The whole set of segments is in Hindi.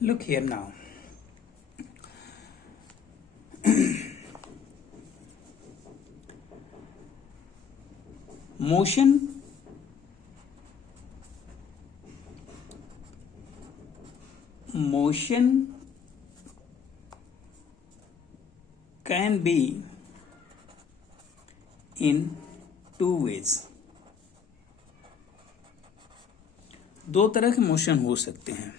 Look here now. Motion can be in two ways. दो तरह के मोशन हो सकते हैं,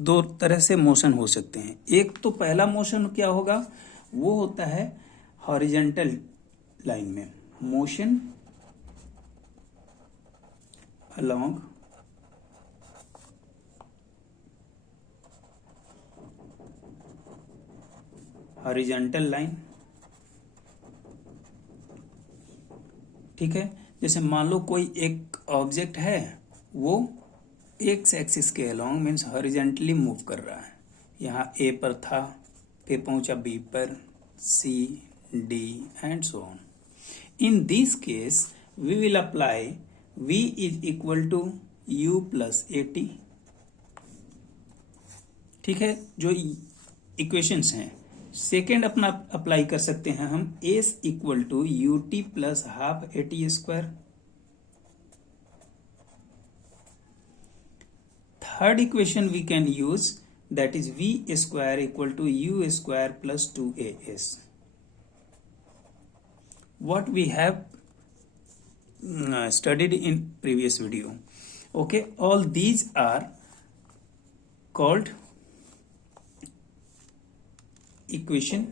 दो तरह से मोशन हो सकते हैं। एक तो पहला मोशन क्या होगा, वो होता है हॉरिजॉन्टल लाइन में, मोशन अलोंग हॉरिजॉन्टल लाइन। ठीक है, जैसे मान लो कोई एक ऑब्जेक्ट है, वो एक्स एक्सिस के अलोंग मीन्स हॉरिजॉन्टली मूव कर रहा है। यहाँ ए पर था, फिर पहुंचा बी पर, C, D and so on. In this case we will apply v is equal to u plus a t. ठीक है, जो इक्वेशंस हैं, सेकेंड अपना अप्लाई कर सकते हैं हम, s equal to u t plus half a t square. Third equation we can use, that is v square equal to u square plus 2as. What we have studied in previous video. Okay, all these are called equation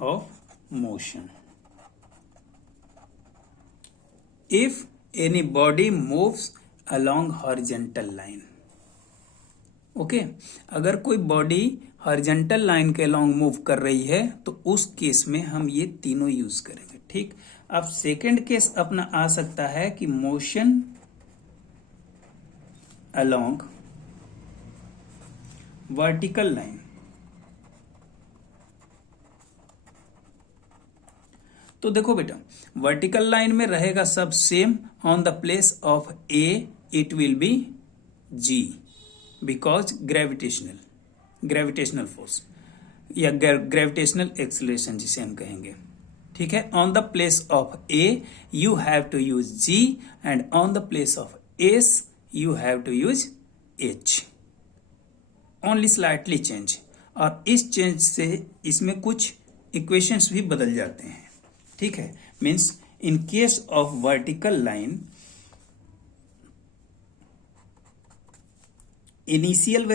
of motion. If any body moves along horizontal line. Okay, अगर कोई बॉडी हॉरिजॉन्टल लाइन के अलोंग मूव कर रही है तो उस केस में हम ये तीनों यूज करेंगे। ठीक, अब सेकंड केस अपना आ सकता है कि मोशन अलोंग वर्टिकल लाइन। तो देखो बेटा, वर्टिकल लाइन में रहेगा सब same, on the place of a it will be g, because gravitational force या ग्रेविटेशनल एक्सेलरेशन जिसे हम कहेंगे। ठीक है, on the place of a you have to use g and on the place of s you have to use h, only slightly change. और इस चेंज से इसमें कुछ इक्वेशंस भी बदल जाते हैं। ठीक है, means in case of vertical line, initial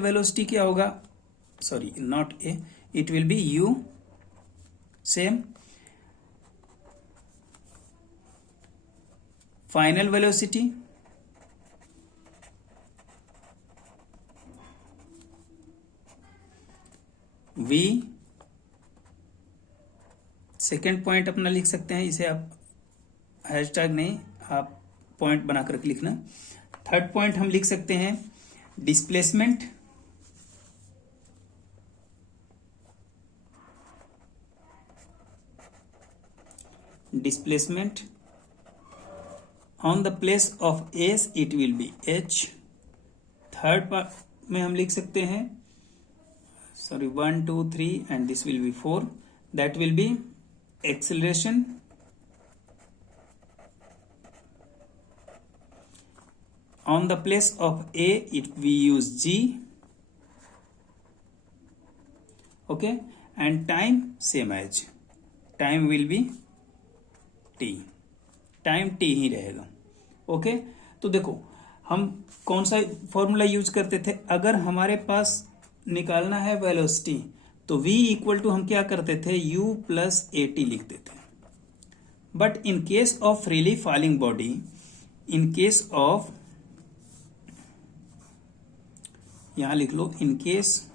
velocity क्या होगा, sorry not a, it will B u same, final velocity v, second point अपना लिख सकते हैं, इसे आप हैशटैग नहीं, आप पॉइंट बनाकर लिखना। थर्ड पॉइंट हम लिख सकते हैं displacement, on the place of s it will be H. Third part में हम लिख सकते हैं, sorry 1 2 3 and this will be 4, that will be acceleration on the place of a it we use g, okay, and time same as, time will be t, time t ही रहेगा। ओके, तो देखो हम कौन सा फॉर्मूला यूज करते थे, अगर हमारे पास निकालना है वेलोसिटी तो v इक्वल टू हम क्या करते थे, u प्लस ए टी लिखते थे। But in case of freely falling body, in case of, यहां लिख लो, in case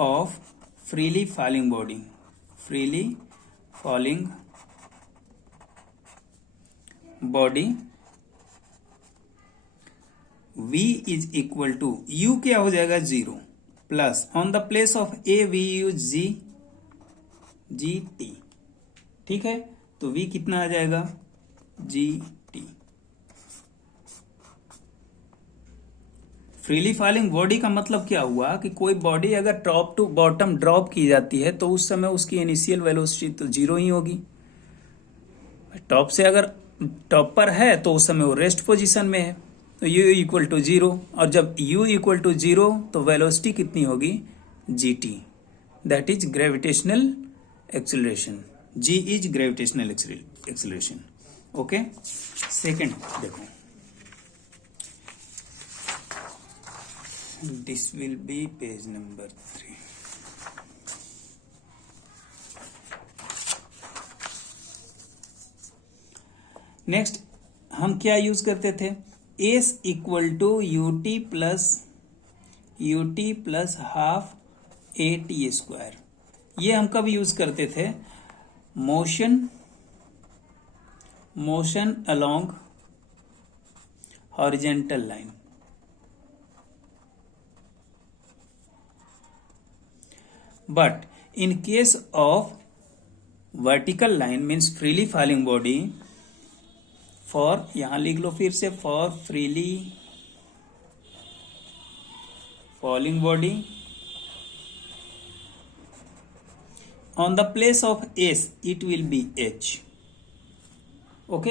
of freely falling body, v is equal to, u क्या हो जाएगा, 0, plus on the place of a we use g t. ठीक है, तो v कितना आ जाएगा, g t. Freely falling body का मतलब क्या हुआ कि कोई बॉडी अगर टॉप टू बॉटम ड्रॉप की जाती है तो उस समय उसकी इनिशियल वेलोसिटी तो जीरो ही होगी। टॉप से अगर टॉप पर है तो उस समय वो रेस्ट पोजीशन में है, तो u इक्वल टू जीरो, और जब u इक्वल टू जीरो तो वेलोसिटी कितनी होगी, g t, that is gravitational acceleration. g is gravitational acceleration. Okay, second देखो, this will be page number 3। Next हम क्या यूज करते थे, s equal to u t plus half a t square. ये हम कब यूज करते थे, motion along horizontal line. But in case of vertical line means freely falling body, for, यहां लिख लो फिर से, for freely falling body on the place of s it will be h. Okay,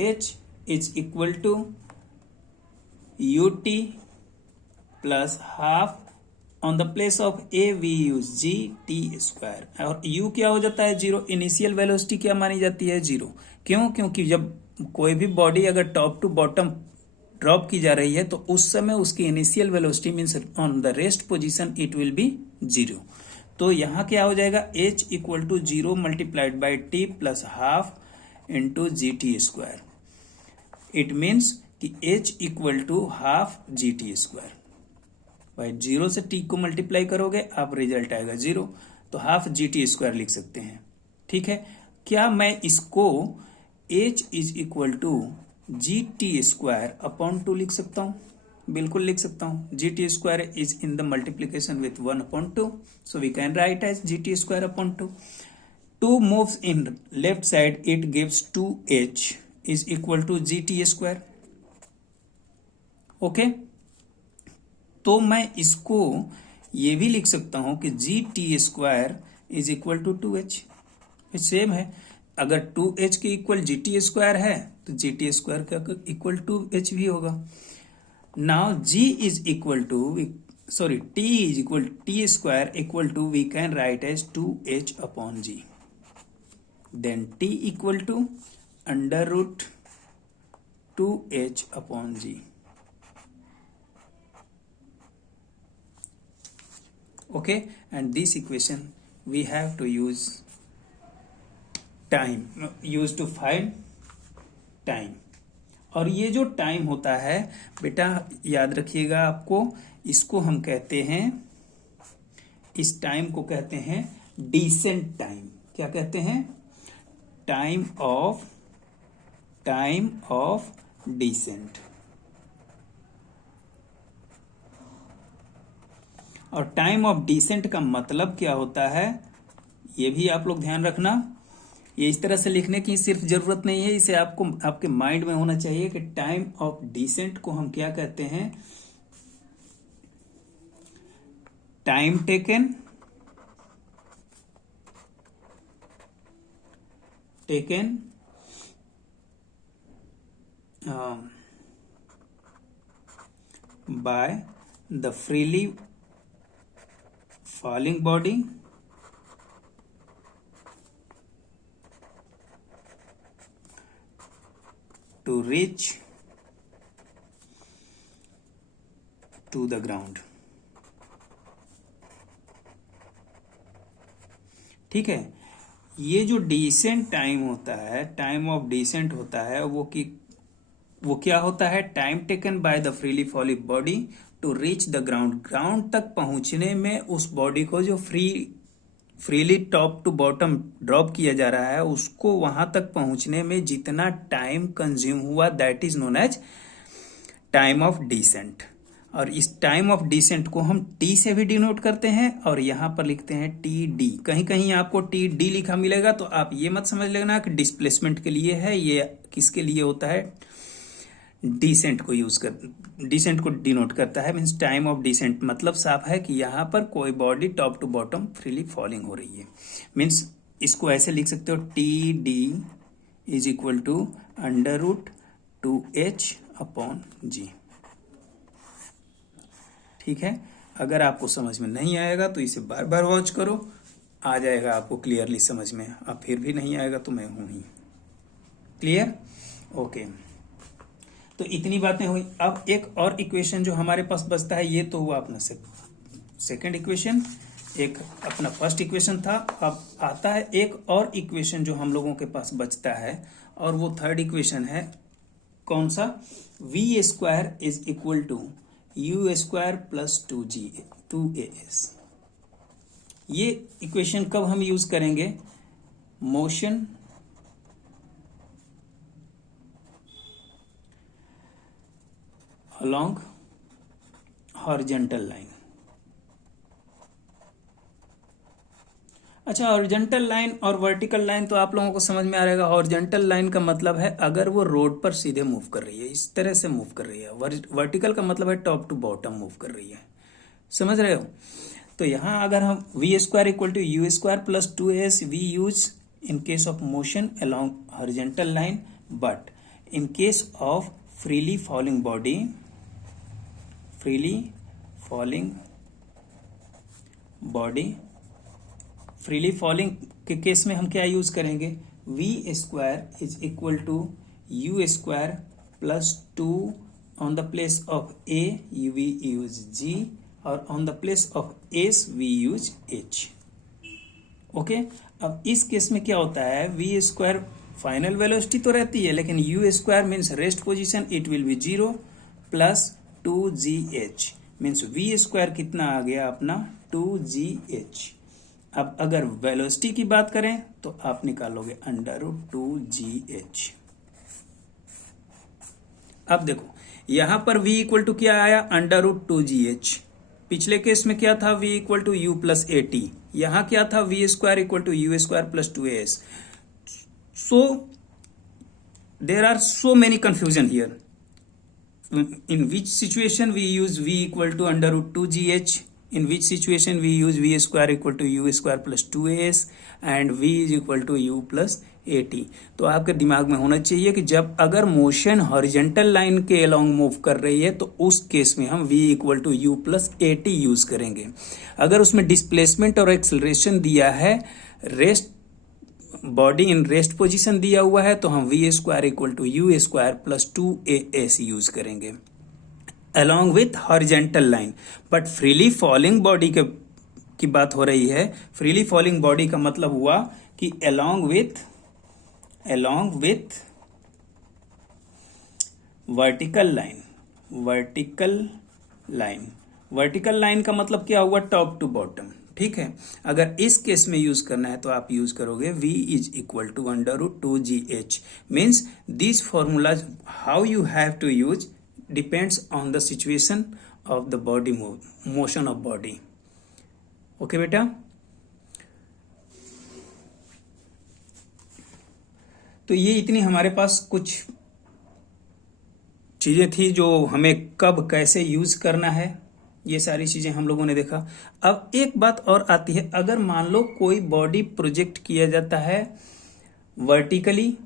h is equal to u t plus half, on the place of a we use g t square, और u क्या हो जाता है, जीरो। इनिशियल वेलोसिटी क्या मानी जाती है, जीरो। क्यों, क्योंकि जब कोई भी बॉडी अगर टॉप टू बॉटम ड्रॉप की जा रही है तो उस समय उसकी initial velocity means on the rest position it will be zero. तो यहां क्या हो जाएगा, h equal to zero multiplied by t plus half into g t square. It means कि h equal to half g t square. भाई जीरो से t को मल्टीप्लाई करोगे आप रिजल्ट आएगा जीरो, तो हाफ जी टी स्क्वायर लिख सकते हैं। ठीक है, क्या मैं इसको h is equal to g t square upon two लिख सकता हूं, बिल्कुल लिख सकता हूं। G t square is in the multiplication with 1 upon 2, so we can write as g t square upon 2। 2 moves in left side, it gives 2h is equal to g t square. Okay, तो मैं इसको ये भी लिख सकता हूं कि g t square is equal to 2h। Same है, अगर 2h के इक्वल जी टी स्क्वायर है तो जी टी स्क्वायर का इक्वल 2h भी होगा। Now g is equal to, sorry, t is equal t square equal to, we can write as 2h upon g, then t equal to under root 2h upon g। Okay, and this equation we have to use to find time। और ये जो टाइम होता है बेटा याद रखिएगा आपको, इसको हम कहते हैं, इस टाइम को कहते हैं डिसेंट टाइम। क्या कहते हैं, टाइम ऑफ डिसेंट। और टाइम ऑफ डिसेंट का मतलब क्या होता है, ये भी आप लोग ध्यान रखना। ये इस तरह से लिखने की सिर्फ जरूरत नहीं है, इसे आपको आपके माइंड में होना चाहिए कि टाइम ऑफ डिसेंट को हम क्या कहते हैं, time taken by the freely falling body to reach to the ground। ठीक है, ये जो डिसेंट टाइम होता है, टाइम ऑफ डिसेंट होता है, वो क्या होता है, time taken by the freely falling body to reach the ground. Ground तक पहुंचने में उस बॉडी को जो freely top to bottom drop किया जा रहा है, उसको वहां तक पहुंचने में जितना टाइम कंज्यूम हुआ, that is known as time of descent. और इस टाइम ऑफ डिसेंट को हम टी से भी डिनोट करते हैं और यहाँ पर लिखते हैं टी डी। कहीं कहीं आपको टी डी लिखा मिलेगा तो आप ये मत समझ लेना कि डिस्प्लेसमेंट के लिए है, ये किसके लिए होता है, डिसेंट को यूज कर, डिसेंट को डिनोट करता है। मीन्स टाइम ऑफ डिसेंट मतलब साफ है कि यहाँ पर कोई body top to bottom freely falling हो रही है। मीन्स इसको ऐसे लिख सकते हो t d is equal to √2h/g। ठीक है, अगर आपको समझ में नहीं आएगा तो इसे बार बार वॉच करो, आ जाएगा आपको क्लियरली समझ में। अब फिर भी नहीं आएगा तो मैं हूं ही। क्लियर? ओके, तो इतनी बातें हुई। अब एक और इक्वेशन जो हमारे पास बचता है, ये तो हुआ अपना सेकंड इक्वेशन, एक अपना फर्स्ट इक्वेशन था। अब आता है एक और इक्वेशन जो हम लोगों के पास बचता है, और वो थर्ड इक्वेशन है। कौन सा? v² is equal to u² plus 2as। ये इक्वेशन कब हम यूज करेंगे? Motion along horizontal line. अच्छा, हॉरिजॉन्टल लाइन और वर्टिकल लाइन तो आप लोगों को समझ में आ रहेगा। हॉरिजॉन्टल लाइन का मतलब है अगर वो रोड पर सीधे मूव कर रही है, इस तरह से मूव कर रही है। वर्टिकल का मतलब है टॉप टू बॉटम मूव कर रही है। समझ रहे हो? तो यहां अगर हम v² equal to u² plus 2as we use in case of motion along horizontal line, but in case of freely falling body, freely falling के केस में हम क्या यूज करेंगे? v² is equal to u² plus 2 on the place of a we use g और on the place of s we use h। Okay, अब इस केस में क्या होता है? v² फाइनल वेलोसिटी तो रहती है, लेकिन u² means rest position, it will B 0 plus 2gh। Means v² कितना आ गया अपना? 2gh। अब अगर वेलोसिटी की बात करें तो आप निकालोगे √2gh। अब देखो यहां पर v इक्वल टू क्या आया? √2gh। पिछले केस में क्या था? v equal to u plus at। यहां क्या था? v² equal to u² plus 2as। So there are so many confusion here. In which situation we use v equal to √2gh, in which situation we use v² equal to u² plus 2as and v is equal to u plus at। तो आपके दिमाग में होना चाहिए कि जब अगर मोशन हॉरिजॉन्टल लाइन के अलोंग मूव कर रही है तो उस केस में हम v equal to u plus at use करेंगे। अगर उसमें डिस्प्लेसमेंट और एक्सेलरेशन दिया है, rest body in rest position दिया हुआ है, तो हम v² equal to u² plus 2as use करेंगे along with horizontal line. But freely falling body की बात हो रही है। फ्रीली फॉलिंग बॉडी का मतलब हुआ कि अलॉन्ग विथ वर्टिकल लाइन का मतलब क्या हुआ? Top to bottom. ठीक है, अगर इस केस में यूज करना है तो आप यूज करोगे v is equal to √2gh। Means this formulas how you have to use depends on the situation of the body motion of body. Okay बेटा, तो ये इतनी हमारे पास कुछ चीजें थी जो हमें कब कैसे यूज करना है, ये सारी चीजें हम लोगों ने देखा। अब एक बात और आती है, अगर मान लो कोई बॉडी प्रोजेक्ट किया जाता है vertically,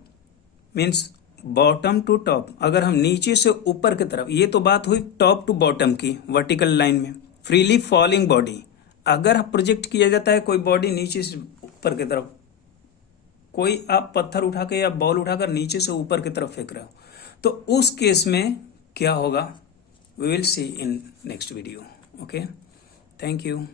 means bottom to top, अगर हम नीचे से ऊपर की तरफ, ये तो बात हुई टॉप टू बॉटम की वर्टिकल लाइन में। फ्रीली फॉलिंग बॉडी अगर प्रोजेक्ट किया जाता है कोई बॉडी नीचे से ऊपर की तरफ, कोई आप पत्थर उठा के या बॉल उठाकर नीचे से ऊपर की तरफ फेंक रहे हो, तो उस केस में क्या होगा? We will see in next video. Okay, thank you.